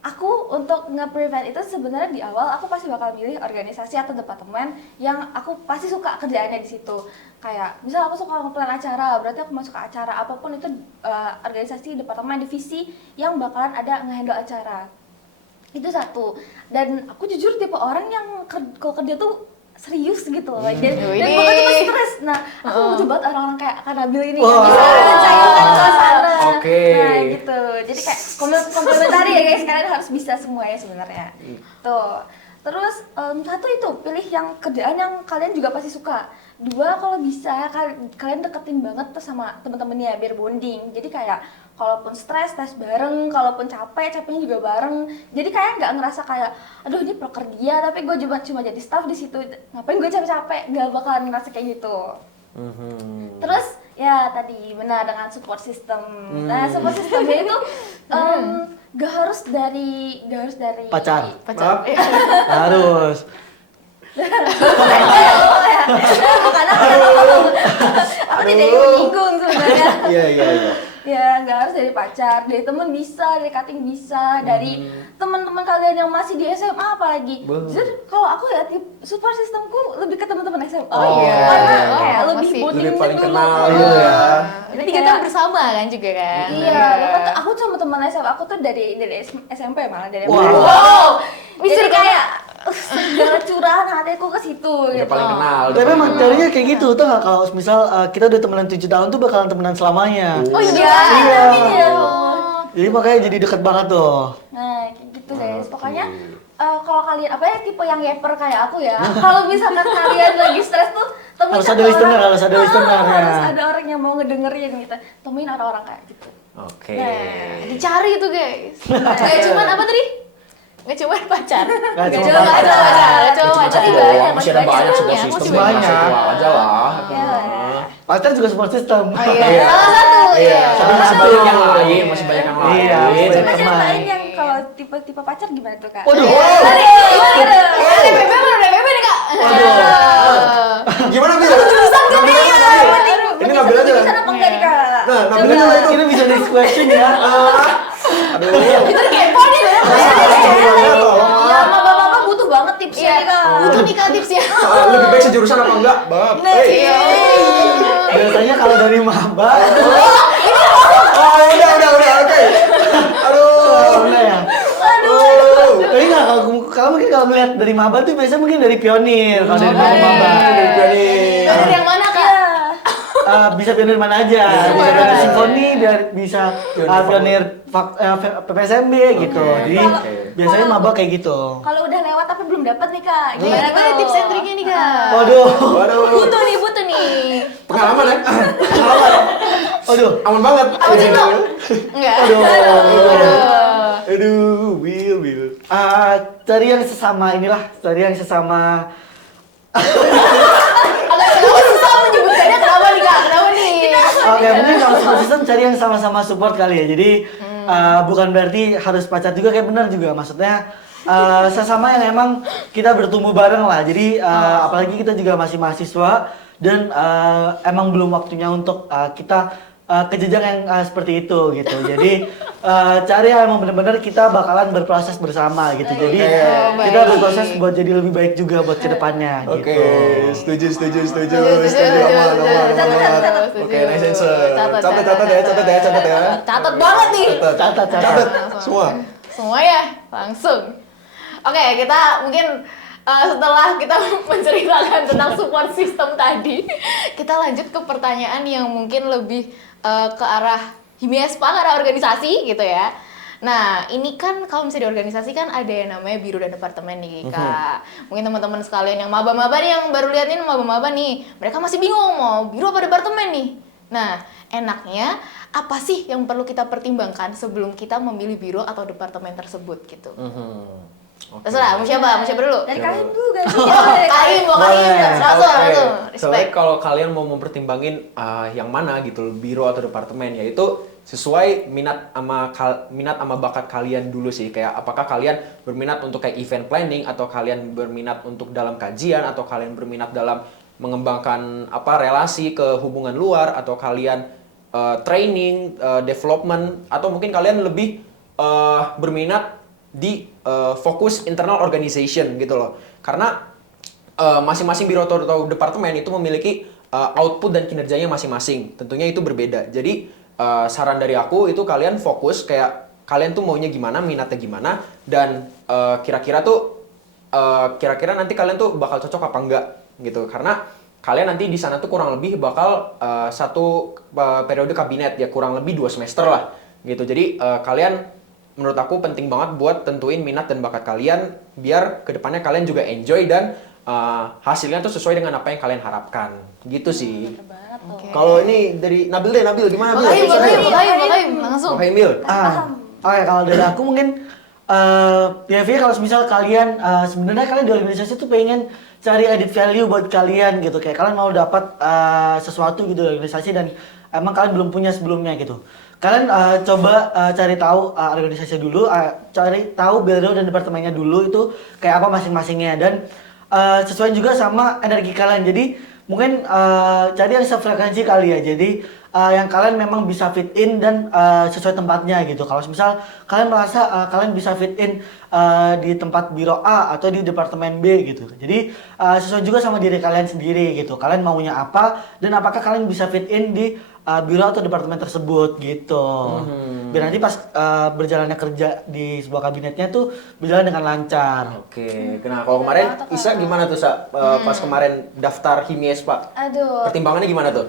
Aku untuk nge-prevent itu sebenarnya di awal aku pasti bakal milih organisasi atau departemen yang aku pasti suka kerjaannya di situ. Kayak misal aku suka nge-plan acara, berarti aku masuk ke acara apapun itu organisasi, departemen, divisi yang bakalan ada nge-handle acara. Itu satu. Dan aku jujur tipe orang yang kalau kerja tuh serius gitu loh, dan bukan cuma stres. Nah, aku butuh banget orang-orang kayak Kak Nabil ini yang bisa mencairkan suasana. Nah gitu, jadi kayak komplementari ya guys, kalian harus bisa semuanya sebenarnya. Tuh. Terus satu itu pilih yang kerjaan yang kalian juga pasti suka. Dua, kalau bisa kalian deketin banget tuh sama temen-temennya biar bonding. Jadi kayak kalaupun stres bareng, kalaupun capeknya juga bareng. Jadi kayak nggak ngerasa kayak, aduh ini proker dia, tapi gue cuma jadi staff di situ. Ngapain gue capek-capek? Nggak bakalan ngerasa kayak gitu. Terus ya tadi benar dengan support system. Nah support systemnya itu gak harus dari Pacar. Harus. Bukan aku tidak menyinggung sebenarnya. Iya. Ya nggak harus dari pacar, dari temen bisa, dari cutting bisa, dari teman-teman kalian yang masih di SMA apalagi. Jadi kalau aku ya support sistemku lebih ke teman-teman SMA. Oh, iya. Karena Oh, kayak lebih masih. bonding Lebih paling dulu. kenal Oh, gitu ya. Jadi kita bersama kan juga kan. Iya, bahkan tuh aku sama teman SMA aku tuh dari SMP malah dari Wow. SMP. Wow. Jadi kayak segala curahan hatiku ke situ Udah gitu. paling kenal. udah Tapi paling emang kenal. teorinya kayak gitu tuh nggak, kalau misal kita udah temenan 7 tahun tuh bakalan temenan selamanya. Oh iya. Iya. Amin ya Allah. Jadi makanya jadi deket banget tuh. Nah, kayak gitu guys. Oke. Pokoknya kalau kalian apa ya tipe yang yeper kayak aku ya. Kalau misalkan kalian lagi stres tuh temuin Harus satu ada listener, orang. harus ada listener, ya. Harus ada orang yang mau ngedengerin gitu. Temuin orang-orang kayak gitu. Oke. Nah, dicari tuh guys. Gak cuman apa tadi? Gak cuman pacar. Gak Gak cuma cuman pacar. pacar. Gak cuma Cuma pacar. satu Masih doang, banyak, masih ada banyak support banyak, system masih yang banyak. satu aja lah. Ya. Pacar juga support system. Oh iya. Salah satu. Iya. Tapi masih banyak yang lain, masih banyak yang lain. Iya, masih banyak. Coba Teman. ceritain yang kalau tipe-tipe pacar gimana tuh kak? Waduh. Ada BB mana? Ada BB nih kak. Gimana Bil? Ini ngambil aja Bisa kan? apa enggak nih kak? Nah, ngambil aja lah itu. Ini bisa next question ya. Aduh. Itu kepo nih. Ya, sama bapak-bapak butuh banget tipsnya Iya. nih kak. Butuh nih kak tipsnya. Lebih baik sejurusan apa enggak? Bab. Iya. Biasanya kalau dari maba, Oh, udah, oke. Aduh. udah ya. Aduh. Tapi nggak, kalau mungkin kalau ngeliat dari maba tuh biasanya mungkin dari pionir. Kalau dari maba, Dari yang mana kak? bisa pionir mana aja. Bisa pionir simfoni, bisa pionir PPSMB gitu. Jadi Oke. biasanya maba kayak gitu. Kalau udah lewat tapi belum dapat nih kak, Gimana tuh? tips and triknya nih kak? Waduh, Butuh nih. Pengalaman ya? waduh. Aman banget. Apa Cinta? Enggak. Aduh, Will. Cari yang sesama inilah, cari yang sesama. Agak susah menyebutkannya kenapa nih kak? Kenapa nih? Oke, mungkin kalau support system cari yang sama-sama support kali ya. Jadi bukan berarti harus pacar juga, kayak benar juga. Maksudnya sesama yang emang kita bertumbuh bareng lah. Jadi apalagi kita juga masih mahasiswa dan emang belum waktunya untuk kita ke jenjang yang seperti itu gitu. Jadi cari yang emang benar-benar kita bakalan berproses bersama gitu. Jadi kita baik. berproses buat jadi lebih baik juga buat kedepannya. Oke, gitu. setuju. Catat. Oke, nice answer. Catat ya. Catat banget nih. Catat. Semua. Semua ya, langsung. Oke, kita mungkin setelah kita menceritakan tentang support system tadi, kita lanjut ke pertanyaan yang mungkin lebih ke arah Himiespa, ke arah organisasi gitu ya. Nah, ini kan kalau misalnya di organisasi kan ada yang namanya biro dan departemen nih, Kak. Mungkin teman-teman sekalian yang maba-maba nih, yang baru lihat ini maba-maba nih, mereka masih bingung mau biro apa departemen nih. Nah, enaknya apa sih yang perlu kita pertimbangkan sebelum kita memilih biro atau departemen tersebut gitu? Terserah, mau siapa dulu? Dari Kahim dulu guys. Kahim, mau Kahim, langsung. Soalnya Respect. kalau kalian mau mempertimbangin yang mana gitu, biro atau departemen, yaitu sesuai minat sama bakat kalian dulu sih. Kayak apakah kalian berminat untuk kayak event planning, atau kalian berminat untuk dalam kajian, atau kalian berminat dalam mengembangkan relasi ke hubungan luar, atau kalian training, development, atau mungkin kalian lebih berminat di fokus internal organization gitu loh. Karena masing-masing biro atau departemen itu memiliki output dan kinerjanya masing-masing. Tentunya itu berbeda. Jadi saran dari aku itu kalian fokus kayak kalian tuh maunya gimana, minatnya gimana, dan kira-kira nanti kalian tuh bakal cocok apa enggak gitu. Karena kalian nanti di sana tuh kurang lebih bakal satu periode kabinet ya, kurang lebih 2 semester lah gitu. Jadi kalian menurut aku penting banget buat tentuin minat dan bakat kalian biar kedepannya kalian juga enjoy dan hasilnya tuh sesuai dengan apa yang kalian harapkan gitu sih. Oke. Kalau ini dari Nabil gimana Nabil? Makayim, langsung. Makayim, Bil. Oke, kalau dari aku mungkin kalau misal kalian sebenarnya kalian di organisasi tuh pengen cari added value buat kalian gitu, kayak kalian mau dapat sesuatu gitu di organisasi dan emang kalian belum punya sebelumnya gitu. Kalian coba cari tahu organisasi dulu, cari tahu biro dan departemennya dulu itu kayak apa masing-masingnya, dan sesuai juga sama energi kalian. Jadi mungkin cari yang sefrekuensi kali ya. Jadi yang kalian memang bisa fit in dan sesuai tempatnya gitu. Kalau misal kalian merasa kalian bisa fit in di tempat biro A atau di departemen B gitu. Jadi sesuai juga sama diri kalian sendiri gitu. Kalian maunya apa dan apakah kalian bisa fit in di biro atau departemen tersebut gitu. Biar nanti pas berjalannya kerja di sebuah kabinetnya tuh berjalan dengan lancar. Oke, nah kalau kemarin Isa gimana tuh Sa? Pas kemarin daftar Himies Pak? Aduh. Pertimbangannya gimana tuh?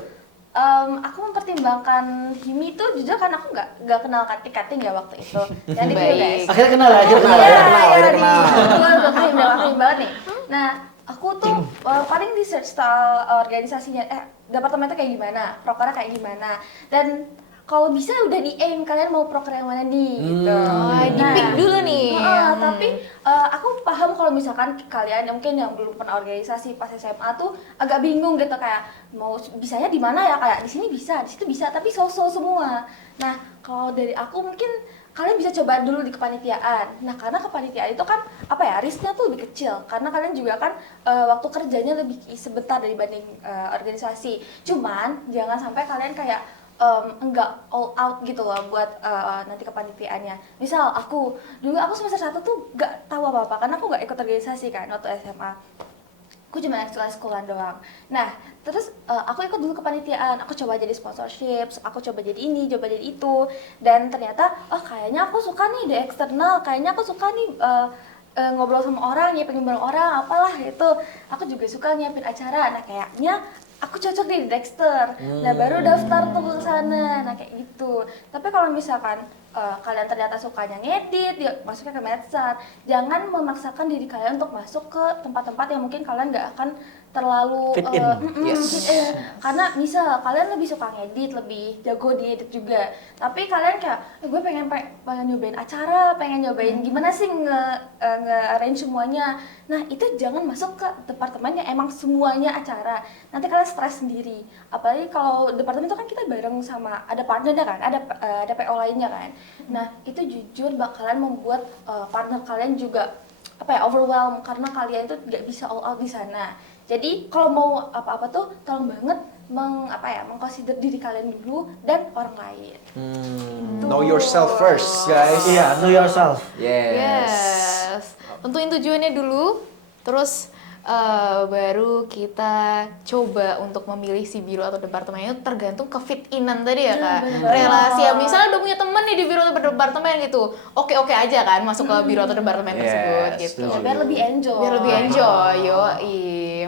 Aku mempertimbangkan Himi itu jujur kan aku nggak kenal kating-kating ya waktu itu. Jadi gitu Baik. guys. Akhirnya kenal ya, akhirnya kenal Kenal ya. ya, kenal, akhirnya kenal. Udah kahim banget nih. Nah, aku tuh paling research style organisasinya, departemennya kayak gimana, prokernya kayak gimana. Dan kalau bisa udah di aim kalian mau proker yang mana nih gitu. Oh, di-pick dulu nih. Tapi aku paham kalau misalkan kalian yang mungkin yang belum pernah organisasi pas SMA tuh agak bingung gitu kayak mau bisanya di mana ya, kayak di sini bisa, di situ bisa, tapi so-so semua. Nah, kalau dari aku mungkin kalian bisa coba dulu di kepanitiaan. Nah, karena kepanitiaan itu kan apa ya, risknya tuh lebih kecil karena kalian juga kan waktu kerjanya lebih sebentar dibanding organisasi. Cuman jangan sampai kalian kayak enggak all out gitu loh buat nanti kepanitiaannya. Misal aku semester 1 tuh gak tahu apa-apa karena aku gak ikut organisasi kan waktu SMA. Aku cuma ekskul-ekskulan doang. Nah, terus aku ikut dulu kepanitiaan, aku coba jadi sponsorship, aku coba jadi ini, coba jadi itu. Dan ternyata, kayaknya aku suka nih di eksternal, kayaknya aku suka nih ngobrol sama orang, nyiapin bareng orang, apalah itu. Aku juga suka nyiapin acara. Nah, kayaknya aku cocok di Dexter. Nah, baru daftar tuh ke sana. Nah, kayak gitu. Tapi kalau misalkan kalian ternyata sukanya ngedit, ya masuknya ke Medsar. Jangan memaksakan diri kalian untuk masuk ke tempat-tempat yang mungkin kalian nggak akan terlalu Fit in. fit in. Karena misal kalian lebih suka ngedit, lebih jago di edit juga. Tapi kalian kayak, gue pengen nyobain acara, pengen nyobain gimana sih nge-arrange semuanya. Nah, itu jangan masuk ke departemen yang emang semuanya acara. Nanti kalian stres sendiri. Apalagi kalau departemen itu kan kita bareng sama ada partnernya kan, ada PO lainnya kan. Nah, itu jujur bakalan membuat partner kalian juga overwhelm karena kalian itu nggak bisa all out di sana. Jadi kalau mau apa-apa tuh tolong banget mengconsider diri kalian dulu dan orang lain. Know yourself first, guys. Iya, know yourself. Yes. Tentuin tujuannya dulu, terus baru kita coba untuk memilih si biro atau departemen itu tergantung ke fit inan tadi ya Kak. Relasi ya, misalnya udah punya temen nih di biro atau departemen gitu, oke aja kan masuk ke biro atau departemen tersebut gitu. setuju. Biar lebih enjoy. Biar lebih enjoy,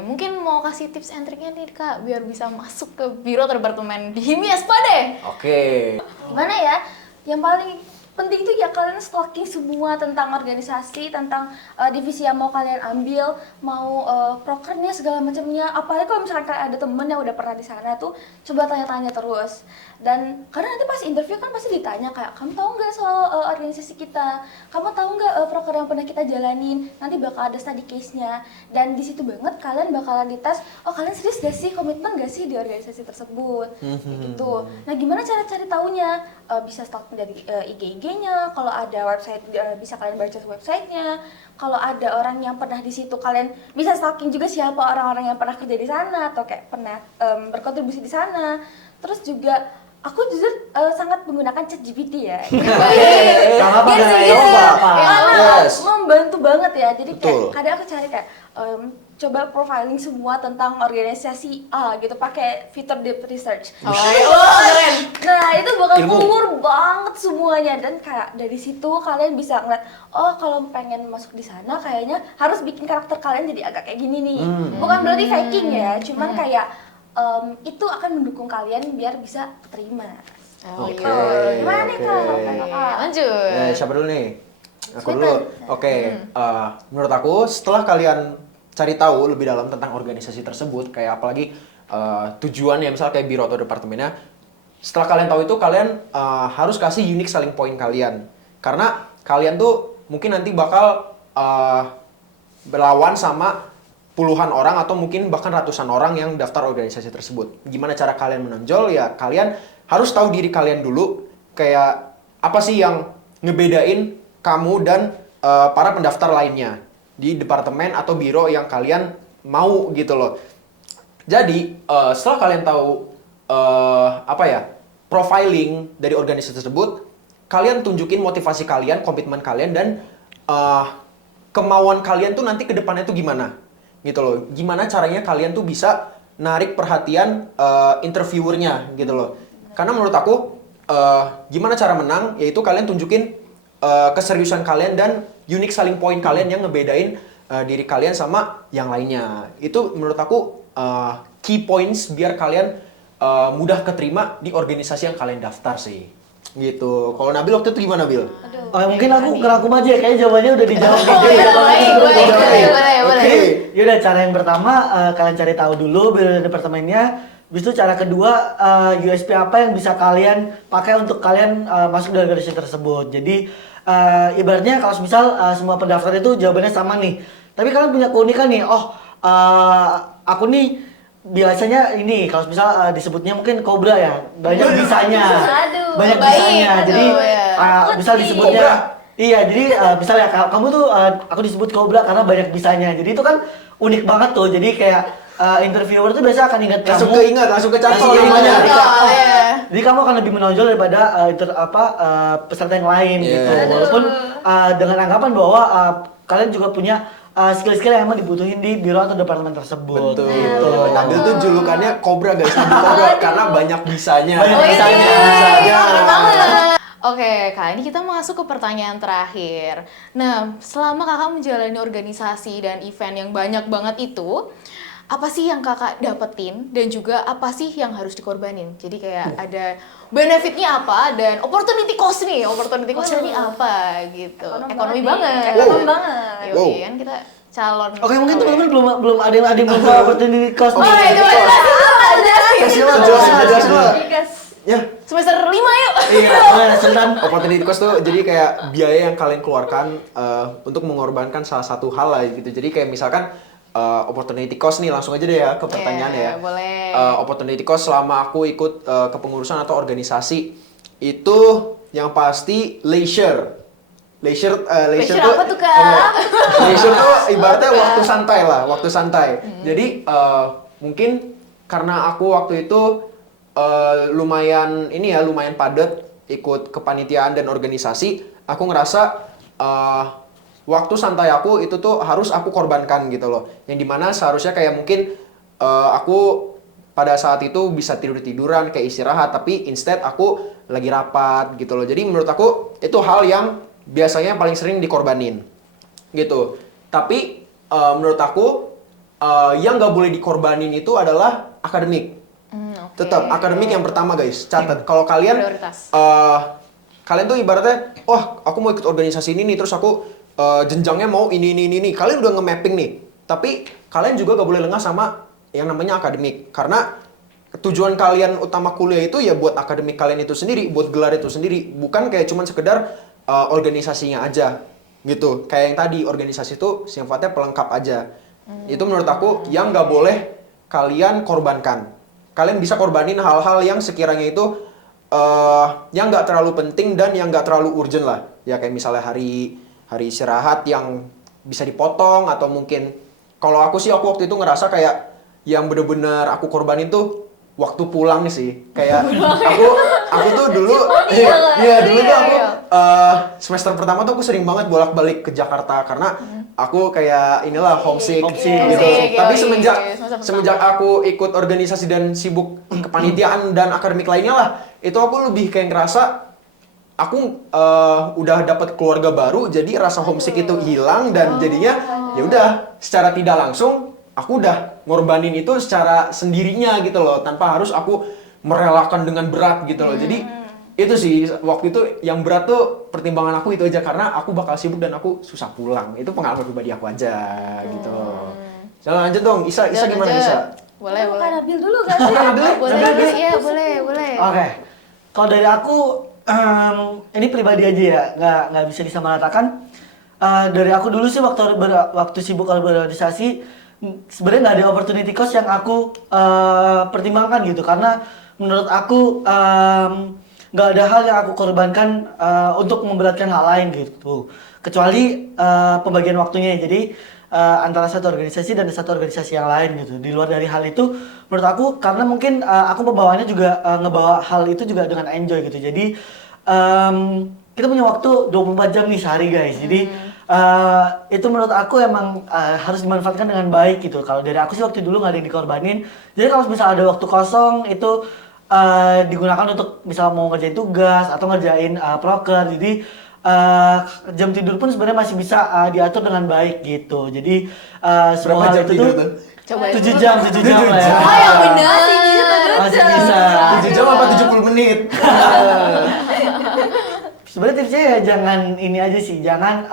mungkin mau kasih tips and triknya nih Kak, biar bisa masuk ke biro atau departemen di Himiespa deh. Oke. Gimana ya? Yang paling penting tuh ya kalian stalking semua tentang organisasi, tentang divisi yang mau kalian ambil, mau prokernya segala macamnya. Apalagi kalau misalkan kalian ada temen yang udah pernah di sana tuh, coba tanya-tanya terus. Dan karena nanti pas interview kan pasti ditanya kayak, kamu tahu nggak soal organisasi kita? Kamu tahu nggak proker yang pernah kita jalanin? Nanti bakal ada study case-nya. Dan di situ banget kalian bakalan dites, kalian serius gak sih, komitmen gak sih di organisasi tersebut? Kayak gitu. Nah, gimana cara cari taunya? Bisa stalking dari IG-nya, kalau ada website bisa kalian baca websitenya, kalau ada orang yang pernah di situ kalian bisa stalking juga siapa orang-orang yang pernah kerja di sana atau kayak pernah berkontribusi di sana. Terus juga aku jujur sangat menggunakan ChatGPT ya. Gak apa-apa, Karena Yes. membantu banget ya. Jadi kayak Betul. kadang aku cari kayak coba profiling semua tentang organisasi A gitu pakai fitur deep research. Keren. Nah, itu bakal Ilmu. keluar banget semuanya dan kayak dari situ kalian bisa ngeliat, kalau pengen masuk di sana kayaknya harus bikin karakter kalian jadi agak kayak gini nih. Bukan berarti faking ya, cuman kayak itu akan mendukung kalian biar bisa terima. Oke. Gimana nih Kak? Kakak? Lanjut. Siapa dulu nih? Aku Siapa? dulu. Oke. Menurut aku setelah kalian cari tahu lebih dalam tentang organisasi tersebut, kayak apalagi tujuannya, misal kayak biro atau departemennya, setelah kalian tahu itu kalian harus kasih unique selling point kalian, karena kalian tuh mungkin nanti bakal berlawan sama puluhan orang atau mungkin bahkan ratusan orang yang daftar organisasi tersebut. Gimana cara kalian menonjol? Ya kalian harus tahu diri kalian dulu, kayak apa sih yang ngebedain kamu dan para pendaftar lainnya di departemen atau biro yang kalian mau gitu loh. Jadi setelah kalian tahu apa ya profiling dari organisasi tersebut, kalian tunjukin motivasi kalian, komitmen kalian dan eh, kemauan kalian tuh nanti ke depannya tuh gimana, gitu loh. Gimana caranya kalian tuh bisa narik perhatian interviewernya, gitu loh. Karena menurut aku gimana cara menang, yaitu kalian tunjukin keseriusan kalian dan unique selling point kalian yang ngebedain diri kalian sama yang lainnya. Itu menurut aku key points biar kalian mudah keterima di organisasi yang kalian daftar sih. Gitu. Kalau Nabil waktu itu gimana, Bil? Oh, mungkin aku ngerangkum aja, kayaknya jawabannya udah dijawab Oh, iya, boleh. Yaudah, cara yang pertama kalian cari tahu dulu departemennya. Habis itu cara kedua USP apa yang bisa kalian pakai untuk kalian masuk di organisasi tersebut. Jadi ibaratnya kalau misal semua pendaftar itu jawabannya sama nih. Tapi kalian punya keunikan nih. Aku nih biasanya ini kalau misal disebutnya mungkin Cobra ya, banyak bisanya. Aduh, Banyak baik. bisanya. Jadi Aduh, ya. misal disebutnya Cobra. iya, jadi misalnya kamu tuh aku disebut Cobra karena banyak bisanya. Jadi itu kan unik banget tuh. Jadi kayak interviewer tuh biasa akan ingat Langsung kamu. keingat, langsung kecantol Langsung namanya. keingat. Betul, ya. Jadi kamu akan lebih menonjol daripada peserta yang lain Iya. gitu. Walaupun dengan anggapan bahwa kalian juga punya skill-skill yang emang dibutuhin di biro atau departemen tersebut. Betul. Gitu. Nabil tuh julukannya Cobra guys, Nabil Cobra karena banyak bisanya. Banyak Oh, bisanya. iya, keren banget. Oke, Kak, ini kita masuk ke pertanyaan terakhir. Nah, selama Kakak menjalani organisasi dan event yang banyak banget itu, apa sih yang Kakak dapetin dan juga apa sih yang harus dikorbanin? Jadi kayak ada benefitnya apa dan opportunity cost nih, opportunity cost ini apa gitu. Ekonomi banget. Ekonomi banget. Yoi, kan kita calon. Oke, mungkin teman-teman belum ada yang belum tahu opportunity cost Oh, nih. ya, coba jelasin. Kasih lah, jelasin lah. Ya. Semester 5 yuk. Iya, Sultan. Opportunity cost tuh jadi kayak biaya yang kalian keluarkan untuk mengorbankan salah satu hal lah gitu. Jadi kayak misalkan opportunity cost nih, langsung aja deh ya ke pertanyaan Iya, ya. boleh. Opportunity cost selama aku ikut kepengurusan atau organisasi itu yang pasti leisure. Leisure Leisure apa tuh, Kak? leisure tuh ibaratnya waktu santai lah, waktu santai. Jadi mungkin karena aku waktu itu lumayan padat ikut kepanitiaan dan organisasi, aku ngerasa waktu santai aku itu tuh harus aku korbankan gitu loh. Yang dimana seharusnya kayak mungkin aku pada saat itu bisa tiduran kayak istirahat, tapi instead aku lagi rapat gitu loh. Jadi menurut aku itu hal yang biasanya paling sering dikorbanin gitu. Tapi menurut aku yang nggak boleh dikorbanin itu adalah akademik. Oke. Tetap akademik yang pertama guys, catat. Kalau kalian Prioritas. kalian tuh ibaratnya, aku mau ikut organisasi ini nih, terus aku jenjangnya mau ini. Kalian udah nge-mapping nih. Tapi kalian juga gak boleh lengah sama yang namanya akademik. Karena tujuan kalian utama kuliah itu ya buat akademik kalian itu sendiri, buat gelar itu sendiri. Bukan kayak cuman sekedar organisasinya aja gitu. Kayak yang tadi, organisasi itu sifatnya pelengkap aja. Itu menurut aku yang gak boleh kalian korbankan. Kalian bisa korbanin hal-hal yang sekiranya itu yang nggak terlalu penting dan yang nggak terlalu urgent lah. Ya kayak misalnya hari istirahat yang bisa dipotong, atau mungkin kalau aku waktu itu ngerasa kayak yang bener-bener aku korbanin tuh waktu pulang sih. Kayak aku tuh dulu dulu tuh aku semester pertama tuh aku sering banget bolak-balik ke Jakarta karena aku kayak inilah homesick gitu. Homesick, Tapi yoi. semenjak aku ikut organisasi dan sibuk kepanitiaan dan akademik lainnya lah, itu aku lebih kayak ngerasa aku udah dapat keluarga baru, jadi rasa homesick itu hilang dan jadinya ya udah secara tidak langsung aku udah ngorbanin itu secara sendirinya gitu loh, tanpa harus aku merelakan dengan berat gitu loh. Jadi itu sih waktu itu yang berat tuh pertimbangan aku itu aja, karena aku bakal sibuk dan aku susah pulang. Itu pengalaman pribadi aku aja gitu loh. Jalan lanjut dong, Isa gimana Lanjut. Isa? Boleh. Bukan Nabil dulu kan sih? Boleh, iya boleh. Oke. Kalau dari aku ini pribadi aja ya, nggak bisa disamaratakan. Dari aku dulu sih waktu sibuk berorganisasi, sebenarnya nggak ada opportunity cost yang aku pertimbangkan gitu, karena menurut aku nggak ada hal yang aku korbankan untuk memberatkan hal lain gitu, kecuali pembagian waktunya. Jadi antara satu organisasi dan satu organisasi yang lain gitu. Di luar dari hal itu, menurut aku karena mungkin aku pembawaannya juga ngebawa hal itu juga dengan enjoy gitu. Jadi kita punya waktu 24 jam nih sehari guys. Jadi itu menurut aku emang harus dimanfaatkan dengan baik gitu. Kalau dari aku sih waktu dulu nggak ada yang dikorbanin. Jadi kalau misal ada waktu kosong itu digunakan untuk misal mau ngerjain tugas atau ngerjain proker. Jadi jam tidur pun sebenarnya masih bisa diatur dengan baik gitu. Jadi semua hal jam itu tidur tuh tuh? Coba 7 jam lah ya. Oh yang benar. Masih bisa. 7 jam apa 70 menit? Sebenarnya tipsnya ya jangan ini aja sih, jangan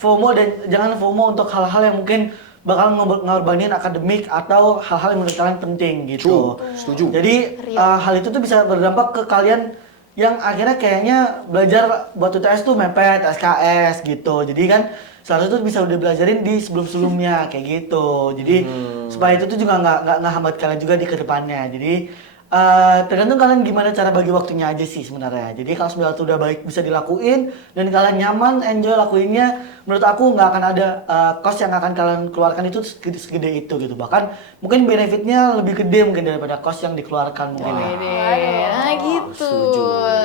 FOMO dan jangan FOMO untuk hal-hal yang mungkin bakal ngorbanin akademik atau hal-hal yang menurut kalian penting gitu. Setuju. Jadi hal itu tuh bisa berdampak ke kalian yang akhirnya kayaknya belajar buat UTS tuh mepet, SKS gitu. Jadi kan seharusnya tuh bisa udah belajarin di sebelum-sebelumnya kayak gitu. Jadi supaya itu tuh juga nggak hambat kalian juga di kedepannya. Jadi tergantung kalian gimana cara bagi waktunya aja sih sebenarnya. Jadi kalau sebenarnya itu udah baik bisa dilakuin dan kalian nyaman, enjoy lakuinnya, menurut aku nggak akan ada cost yang akan kalian keluarkan itu segede itu gitu. Bahkan mungkin benefitnya lebih gede mungkin daripada cost yang dikeluarkan mungkin. Nah gitu.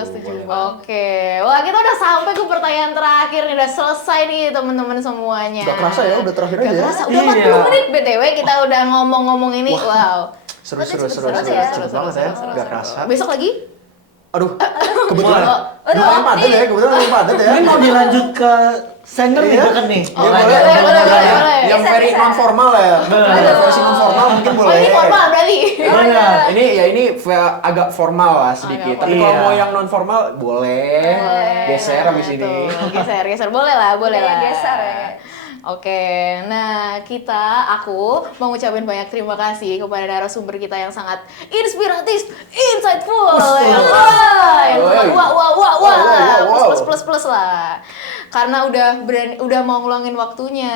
Setuju. Oke. Wah, kita udah sampai ke pertanyaan terakhir nih. Udah selesai nih teman-teman semuanya. Udah kerasa ya, udah terakhir aja. Kerasa. Udah 40 Iya. menit BTW kita udah ngomong-ngomong ini. Wow. Seru banget ya. banget ya. Gak kerasa. Besok lagi? Aduh, kebetulan. Aduh, Lumayan padat ya, kebetulan lumayan padat ya. Ini mau dilanjut ke senior nih Iya. dekat nih. Ya, boleh. Yang Bisa, very bisa. non formal ya. Ada versi non formal mungkin Oh boleh. ini formal berarti? Benar. Ini agak formal lah sedikit. Agak Tapi kalau formal. mau yang non formal boleh. Geser habis ini. Tuh, geser. Boleh lah. Geser ya. Oke, nah aku mau ngucapin banyak terima kasih kepada narasumber kita yang sangat inspiratif, insightful, wah, plus lah. Karena udah mau ngeluangin waktunya,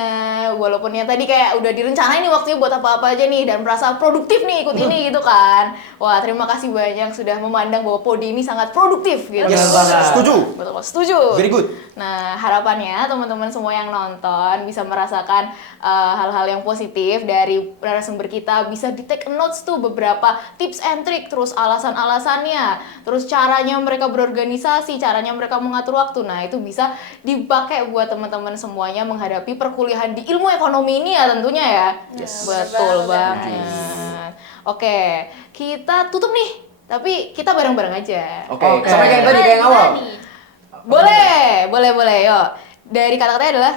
walaupun ya tadi kayak udah direncanain nih waktunya buat apa-apa aja nih dan merasa produktif nih ikut ini gitu kan. Wah, terima kasih banyak sudah memandang bahwa Podi ini sangat produktif gitu. Yes, banget. Setuju. Betul, setuju. Very good. Nah, harapannya teman-teman semua yang nonton bisa merasakan hal-hal yang positif dari narasumber kita, bisa di take notes tuh beberapa tips and trick, terus alasan-alasannya, terus caranya mereka berorganisasi, caranya mereka mengatur waktu. Nah, itu bisa dipakai buat teman-teman semuanya menghadapi perkuliahan di ilmu ekonomi ini ya tentunya ya. Yes. Betul Banget. banget. Oke, kita tutup nih. Tapi kita bareng-bareng aja. Oke, sampai kayak tadi kayak yang awal. Boleh, yuk. Dari kata-katanya adalah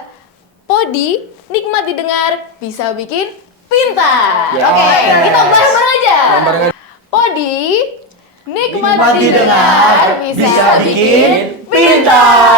Podi, nikmat didengar, bisa bikin pintar. Yes. Oke, kita bareng-bareng aja. Bareng-bareng aja. Podi, nikmat Nikmat didengar, didengar, bisa bisa bikin bikin pintar.